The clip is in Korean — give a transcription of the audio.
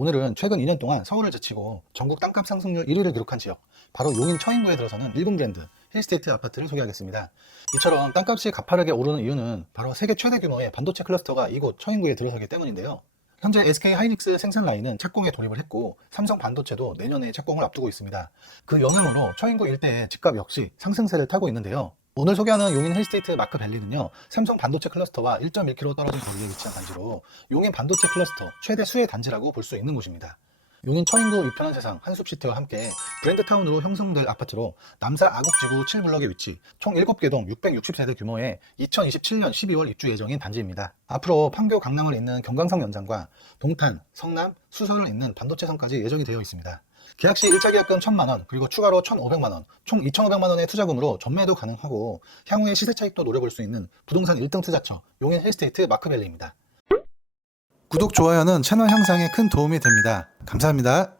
오늘은 최근 2년 동안 서울을 제치고 전국 땅값 상승률 1위를 기록한 지역, 바로 용인 처인구에 들어서는 일본 브랜드 힐스테이트 아파트를 소개하겠습니다. 이처럼 땅값이 가파르게 오르는 이유는 바로 세계 최대 규모의 반도체 클러스터가 이곳 처인구에 들어서기 때문인데요. 현재 SK 하이닉스 생산 라인은 착공에 돌입을 했고 삼성 반도체도 내년에 착공을 앞두고 있습니다. 그 영향으로 처인구 일대의 집값 역시 상승세를 타고 있는데요. 오늘 소개하는 용인 힐스테이트 마크 밸리는요, 삼성 반도체 클러스터와 1.1km 떨어진 거리에 위치한 단지로 용인 반도체 클러스터 최대 수혜 단지라고 볼 수 있는 곳입니다. 용인 처인구 위편한 세상 한숲시티와 함께 브랜드타운으로 형성될 아파트로 남사 아곡지구 7블럭에 위치 총 7개 동 660세대 규모의 2027년 12월 입주 예정인 단지입니다. 앞으로 판교 강남을 잇는 경강성 연장과 동탄, 성남, 수서를 잇는 반도체선까지 예정이 되어 있습니다. 계약 시 1차 계약금 1천만원, 그리고 추가로 1,500만원, 총 2,500만원의 투자금으로 전매도 가능하고 향후의 시세 차익도 노려볼 수 있는 부동산 1등 투자처 용인 힐스테이트 마크밸리입니다. 구독, 좋아요는 채널 형상에 큰 도움이 됩니다. 감사합니다.